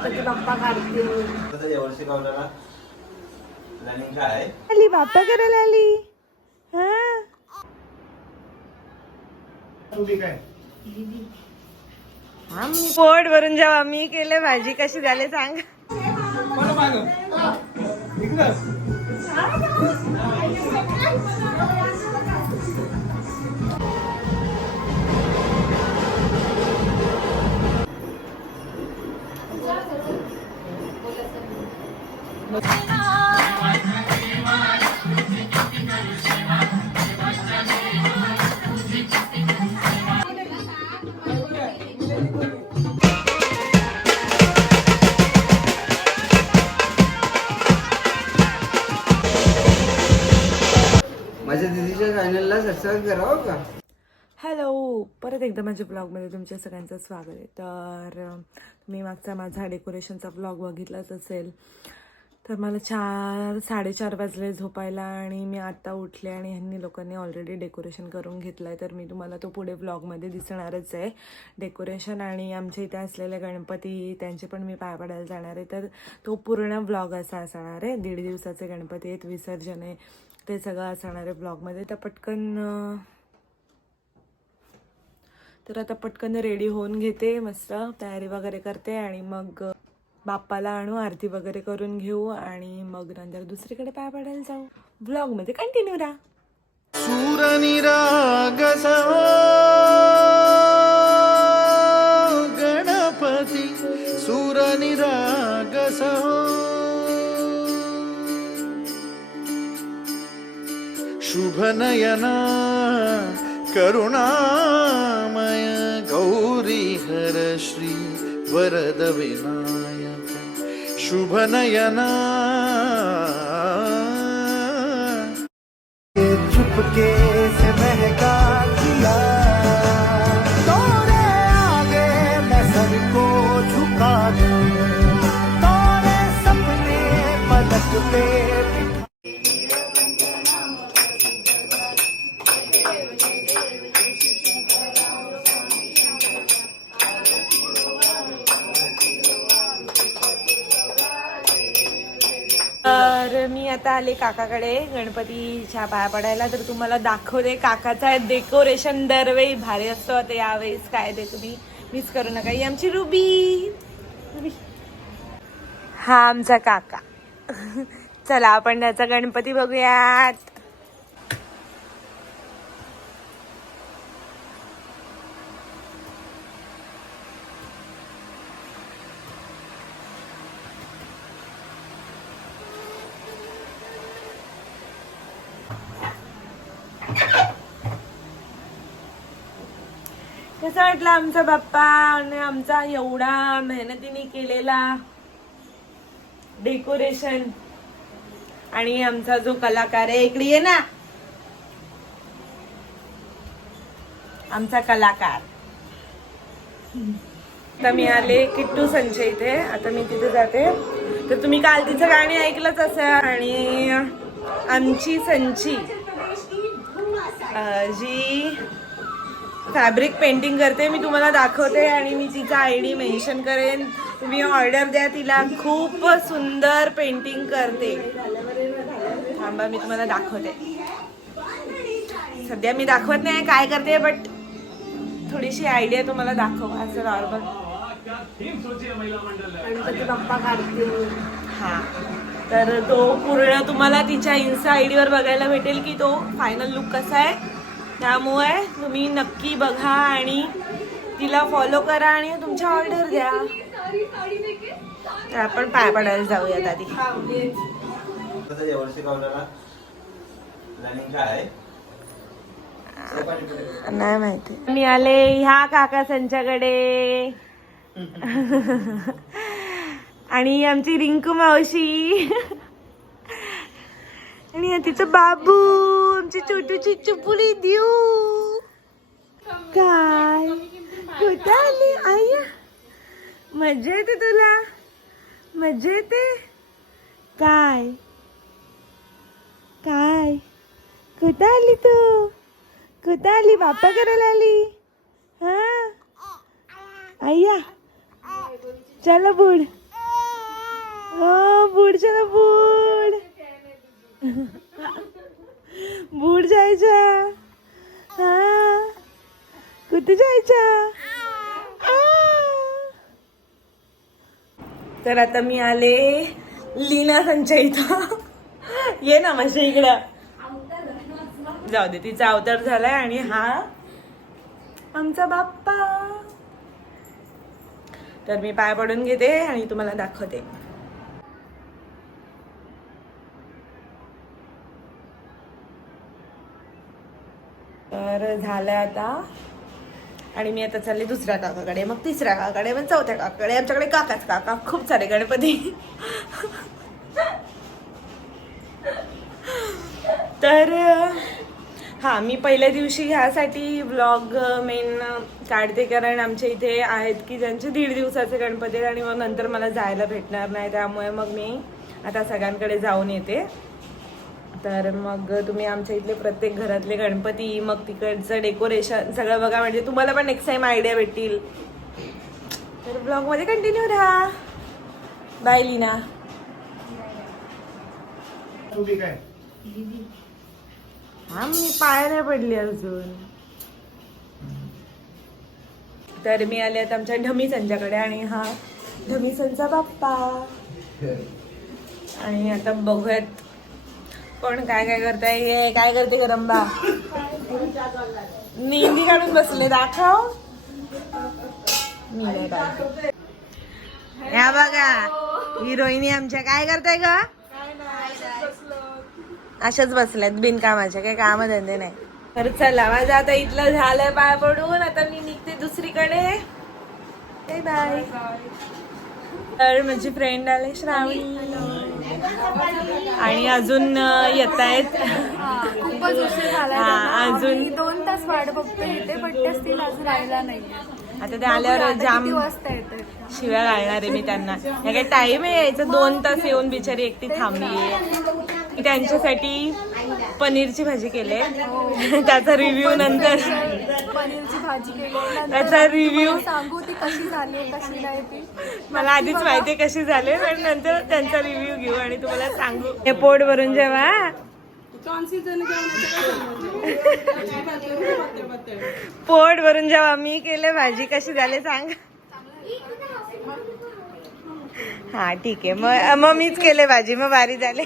गणपती बाप्पा काढतील. यावर्षी गावला प्लॅनिंग काय आली बाप्पा करायला आली. हा तुम्ही काय पोट भरून जेव्हा मी केले भाजी कशी झाले सांग. माझ्या दीदीच्या चॅनलला सबस्क्राईब करा का. हॅलो, परत एकदा माझ्या ब्लॉगमध्ये तुमच्या सगळ्यांचं स्वागत आहे. तर तुम्ही मागचा माझा डेकोरेशनचा ब्लॉग बघितलाच असेल. तर मला 4-4:30 वाजले झोपायला आणि मी आत्ता उठले आणि ह्यांनी लोकांनी ऑलरेडी डेकोरेशन करून घेतलं आहे. तर मी तुम्हाला तो पुढे ब्लॉगमध्ये दिसणारच आहे डेकोरेशन. आणि आमच्या इथे असलेले गणपती त्यांचे पण मी पाय पडायला जाणार आहे. तर तो पूर्ण ब्लॉग असा असणार आहे. 1.5 दिवसाचे गणपती आहेत, विसर्जन आहे, ते सगळं असणार आहे ब्लॉगमध्ये. तर आता पटकन रेडी होऊन घेते, मस्त तयारी वगैरे करते आणि मग बाप्पाला आणू, आरती वगैरे करून घेऊ आणि मग नंतर दुसरीकडे पाय पडायला जाऊ. ब्लॉगमध्ये कंटिन्यू राहा. सूरनिराग गणपती सूरनिराग शुभनयना करुणामय गौरी हर श्री वरद विनायक शुभनयना चुपके से महका दिया तोरे आगे मैं सर को झुका दूं तोरे सपने पलक पे तर मी आता आले काकाकडे गणपतीच्या पाया पडायला. तर तुम्हाला दाखवते काकाचा डेकोरेशन दरवेळी भारी असतो. आता यावेळेस काय ते तुम्ही मिस करू नका. ही आमची रुबी. हा आमचा काका. चला आपण त्याचा गणपती बघूयात. कसं वाटलं आमचा बाप्पा आणि आमचा एवढा मेहनतीने केलेला डेकोरेशन. आणि आमचा जो कलाकार आहे, इकडे ये ना, आमचा कलाकार. आता मी आले किट्टू संजय इथे. आता मी तिथे जाते. तर तुम्ही काल तिचं गाणी ऐकलंच असेल. आणि आमची संची जी फॅब्रिक पेंटिंग करते, मी तुम्हाला दाखवते आणि मी तिचा ID मेन्शन करेन. तुम्ही ऑर्डर द्या तिला. खूप सुंदर पेंटिंग करते. थांबा मी तुम्हाला दाखवते. सध्या मी दाखवत नाही काय करते, बट थोडीशी आयडिया तुम्हाला दाखव. असं नॉर्मल गणपती बाप्पा काढतील. हा, तर तो पूर्ण तुम्हाला तिच्या इन्स्टा ID वर बघायला भेटेल की तो फायनल लुक कसा आहे. त्यामुळे तुम्ही नक्की बघा आणि तिला फॉलो करा आणि तुमच्या ऑर्डर द्या. तर आपण पाय पडायला जाऊयात आधी. यावर्षी गावला प्लॅनिंग काय नाही माहिती. मी आले ह्या काका संच्याकडे आणि आमची रिंकू मावशी आणि तिचं बाबू, आमची छोटूची चुपुली देऊ. काय कुठं आली आया? मजा येते तुला? मजा येते काय? काय कुठं आली तू? कुठं आली? बाप्पा करायला आली? हा आया चला बुड. बूड चला बूड. बूड जायचा. हा कुठे जायचा. तर आता मी आले लीना संच्या इथं. ये ना माझ्या इकडं. जाऊ दे, तिचा अवतार झालाय आणि हा आमचा बाप्पा. तर मी पाय पडून घेते आणि तुम्हाला दाखवते. तर झालंय आता. आणि मी आता चालले दुसऱ्या काकाकडे, मग तिसऱ्या काकाकडे, मग चौथ्या काकाकडे. आमच्याकडे काकाच काका, खूप सारे गणपती. तर हा, मी पहिल्या दिवशी ह्यासाठी व्लॉग मेन काढते कारण आमच्या इथे आहेत की ज्यांचे 1.5 दिवसाचे गणपती आहेत आणि मग नंतर मला जायला भेटणार नाही. त्यामुळे मग मी आता सगळ्यांकडे जाऊन येते. तर मग तुम्ही आमच्या इथले प्रत्येक घरातले गणपती, मग तिकडचं डेकोरेशन सगळं बघा, म्हणजे तुम्हाला पण नेक्स्ट टाइम आयडिया भेटतील. तर ब्लॉगमध्ये कंटिन्यू राहा. बाय लीना. हा, मी पाय नाही पडली अजून. तर मी आले आता आमच्या ढमीसंच्याकडे आणि हा ढमीसंचा बाप्पा. आणि आता बघूयात कोण काय काय करताय. हे काय करते गरंबा. मेहंदी काढून बसले. दाखव. मी नाही काढते. या बघा हिरोईनी आमच्या काय करताय ग. अशाच बसल्यात बिनकामाच्या, काही काम धंदे नाही. तर चला, माझं आता इथलं झालंय पाय पडून. आता मी निघते दुसरीकडे. बाय. तर माझी फ्रेंड आले श्रावणी आणि अजून येत आहेत. खूपच उशीर झाला. अजून 2 तास वाट बघतो इथे, पण त्या स्टील अजून राहिला नाही. आता ते आल्यावर जाम वाजता येते. शिव्या घालणार आहे मी त्यांना. या काही टाइम आहे यायचं. 2 तास येऊन बिचारी एकटी थांबली. मी त्यांच्यासाठी पनीरची भाजी केली. त्याचा रिव्ह्यू नंतर. पनीरची भाजी केली. त्याचा रिव्ह्यू सांगू ती कशी झाली कशी नाही ती. मला आधीच माहिती कशी झाली, पण नंतर त्यांचा रिव्ह्यू घेऊ आणि तुम्हाला सांगू. हे पोट भरून जेव्हा. पोट भरून जेव्हा मी केले भाजी कशी झाली सांग. हा ठीक आहे, मग मीच केले भाजी, मग भारी झाले.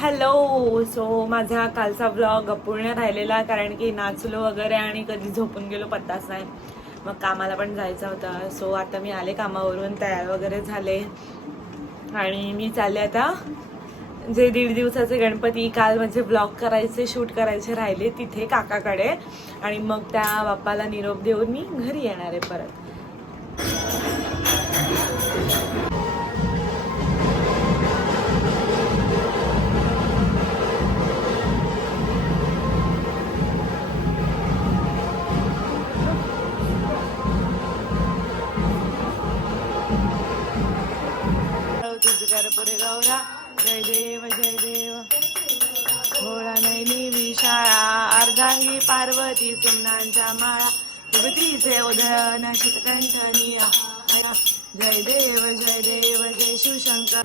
हॅलो. सो माझा कालचा व्लॉग अपूर्ण राहिलेला कारण की नाचलो वगैरे आणि कधी झोपून गेलो पत्ताच नाही. मग कामाला पण जायचं होतं. सो आता मी आले कामावरून, तयार वगैरे झाले आणि मी चालले आता जे 1.5 दिवसाचे गणपती काल म्हणजे ब्लॉग करायचे, शूट करायचे राहिले तिथे काकाकडे, आणि मग त्या बाप्पाला निरोप देऊन मी घरी येणार आहे परत. पुरे गौरा जय देव जय देव. भोळा नैनी विशाळा अर्धांगी पार्वती सुमनांच्या माळा विभूतीचे उधळण शीतकंठनी जय देव जय देव जय शिवशंकर.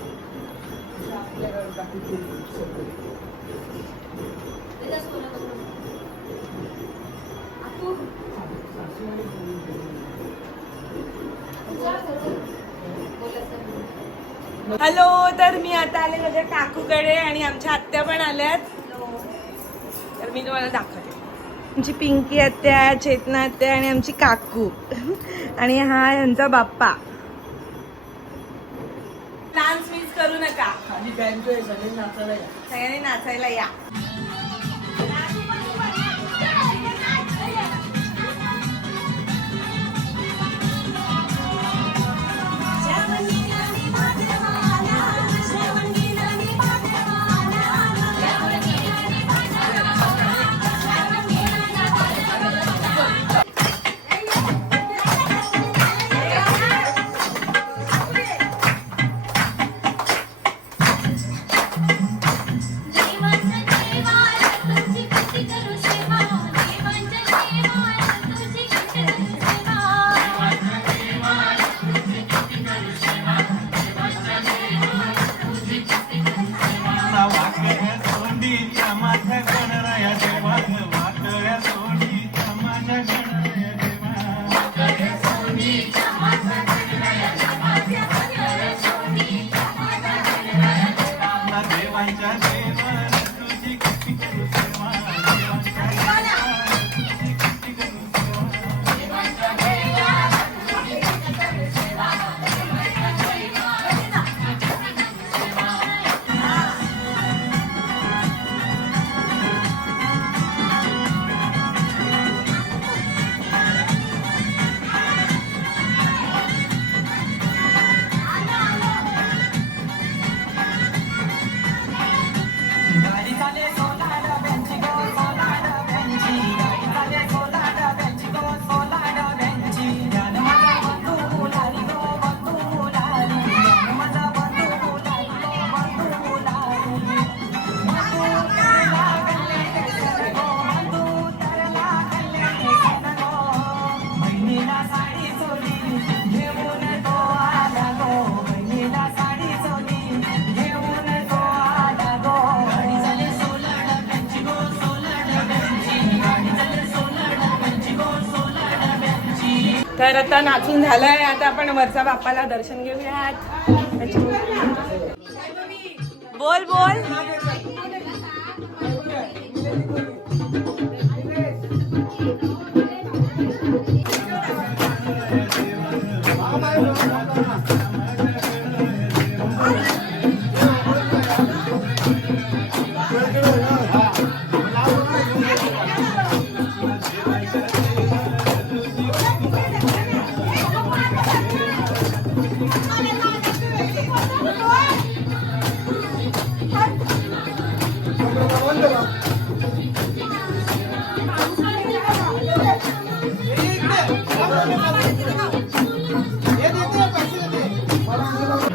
हॅलो. तर मी आता आले माझ्या काकूकडे आणि आमच्या आत्या पण आल्यात. तर मी तुम्हाला दाखवते. आमची पिंकी आत्या, चेतना आत्या आणि आमची काकू आणि हा यांचा बाप्पा. डान्स मिस करू नका, सगळ्यांनी नाचायला या. तर आता नाचून झालंय, आता आपण वरचा बाप्पाला दर्शन घेऊयात. बोल बोल.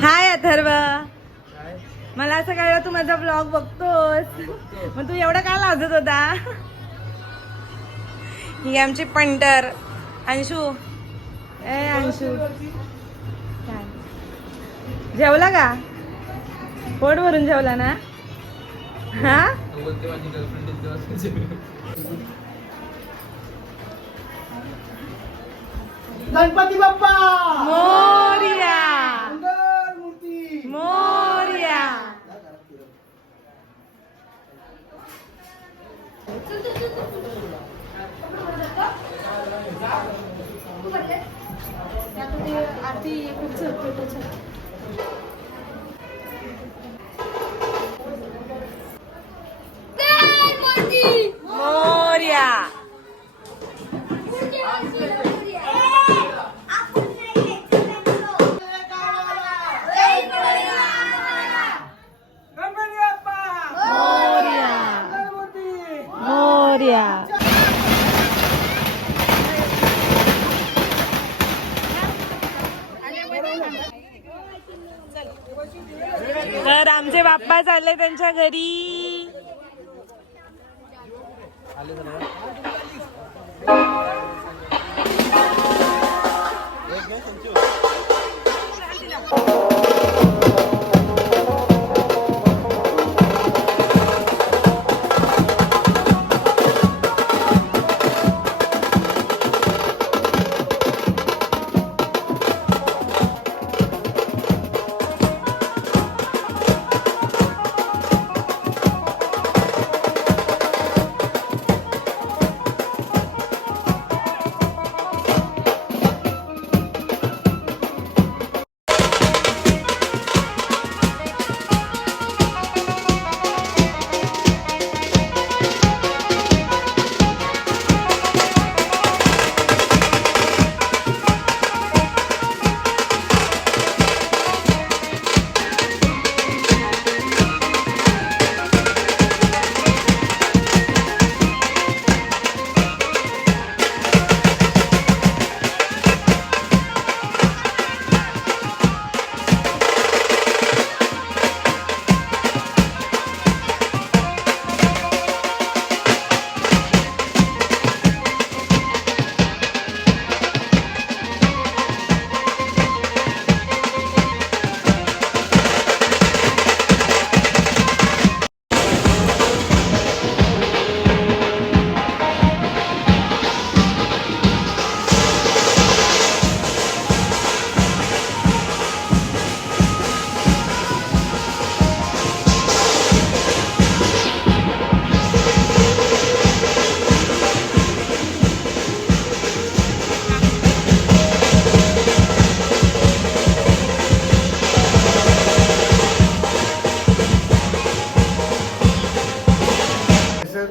हाय अथर्व, मला असं कळलं तू माझा ब्लॉग बघतोस, मग तू एवढं का लाजत होता? ही आमची पंटर अंशू. ए अंशू, काय जेवला का? पोट भरून जेवला ना? हा गणपती बाप्पा मोरया मूर्ती. मोरया. मोरया. मोरया. तर आमचे बाप्पा चालले त्यांच्या घरी.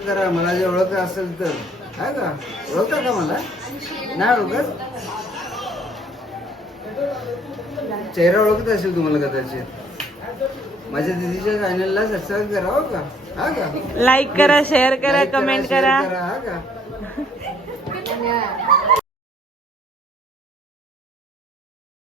करा, मला जे ओळख असेल तर. आहे का? ओळखता का मला? नाही ओळखत? चेहरा ओळखत असेल तुम्हाला कदाचित. माझ्या दीदीच्या चॅनलला सबस्क्राईब करा हो का? हा का? लाईक करा, शेअर करा, Like कमेंट share करा. हा का?